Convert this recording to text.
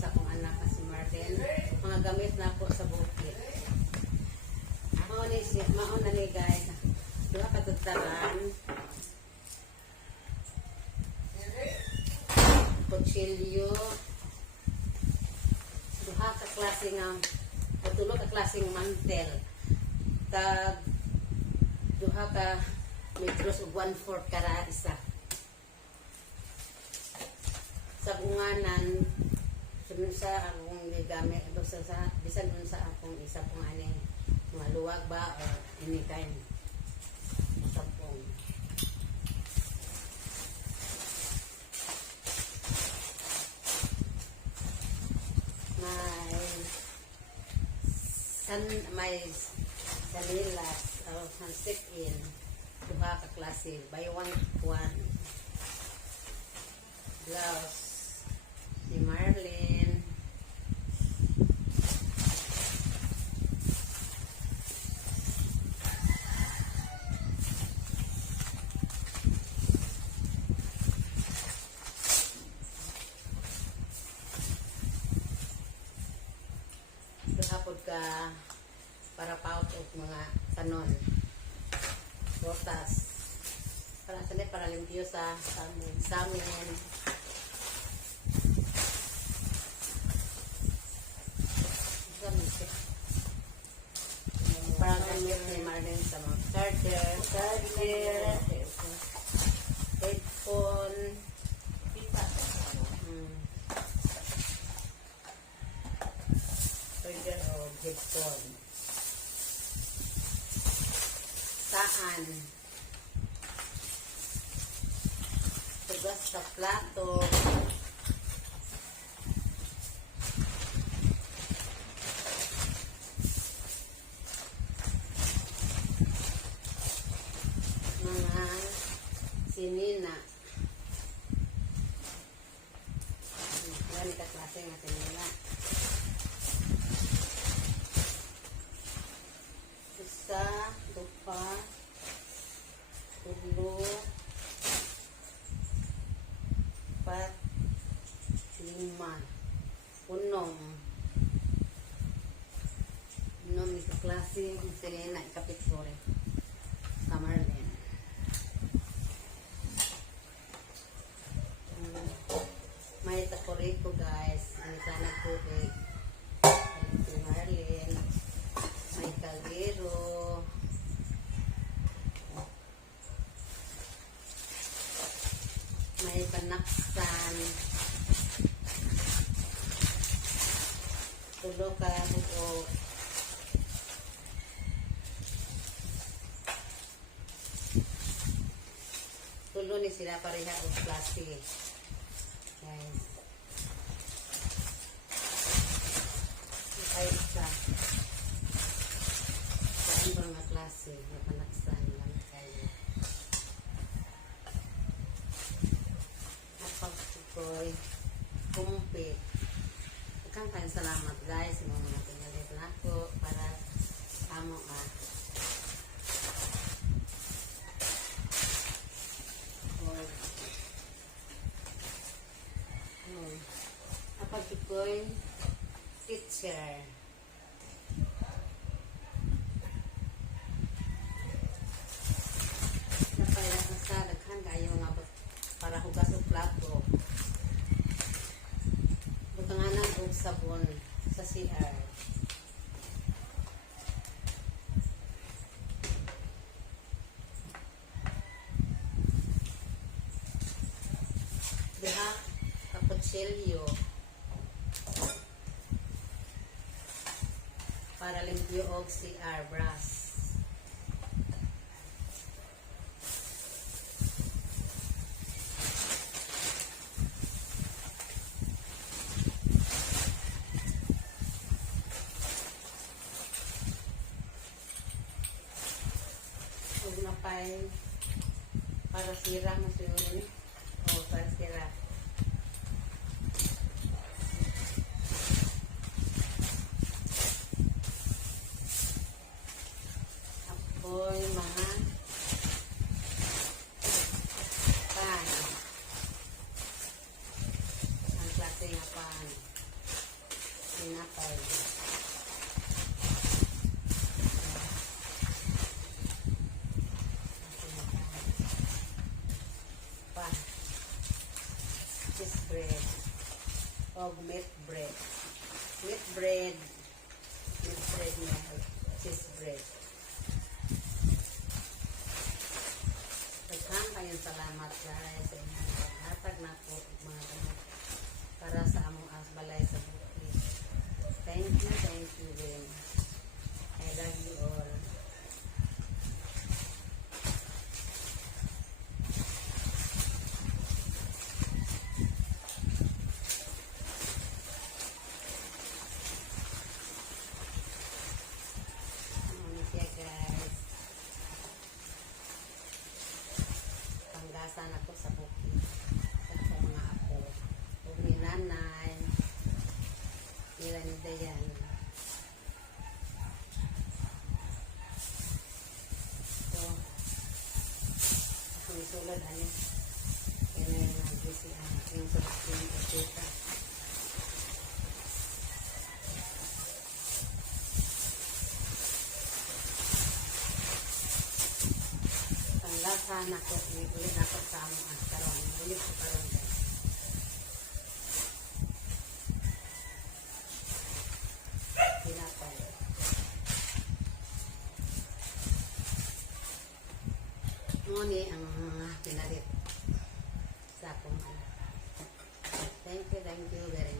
sa akong anak na si Martin. Mga gamit na po sa bukid. Mauna ni guys. Duha ka tutaran. Kutsilyo. Duha ka klaseng tulo ka klaseng mantel. Tag duha ka metros ug 1/4 kara isa. Sa bunganan sunod sa akong gamit sa bisan dun sa akong isa pong aning mga luwag ba o any kind sa pong may sanilas o sunset in duha ka klase buy one blouse ni Marlene. Hapod ka para paut og mga kanon botas para limpyo sa amin. Para gamit ni Marlene sa mga charger, headphone, charger o headphone. Saan? Tugas sa plato. Mga sinina. Yan ka klase nga sinina. Isa, dupa, tulo, pat, lima, unong. Unong ito klase sinina ikapit ko rin. Marlene. May taporiko guys. Ang sana po si Marlene. May kaldero. May panaksan. Tulo ka o tulo ni sila pareha o klase. Guys. Ay isa. Sa ibang mga klase na panaksan lang kayo. Napagsukoy kumpit. Kang salamat guys sa mga pinalit na ako para amo Napagsukoy teacher. Napailan sa daghan kayo nga para hugas og plato. Butanganan og sabon sa CR. Diha kaputsilyo para limpyo og CR brush. Huwag na para sira masunin. O para sira. Apoy mga pan. Ang klase nga pan. tinapay. Pa. Cheese bread. O meat bread. Meat bread. Meat bread na cheese bread. Daghang kayong salamat guys sa inyong paghatag na po mga gamot para sa among balay sa bukid. Thank you very much. I love you all. Ano siya guys? Panggasan ako sa bukid. Sa akong mga apo. Huwag ni nanay. Nila ni Dayan. So, ako isulad ano. Kaya na yung nag-busy yung sabihin ko dito. Panggasan ako. Ulit ako sa among karon. Ulit ko karon guys. Tinapay. Ngunit ang pinalit sa akong anak. Thank you very much.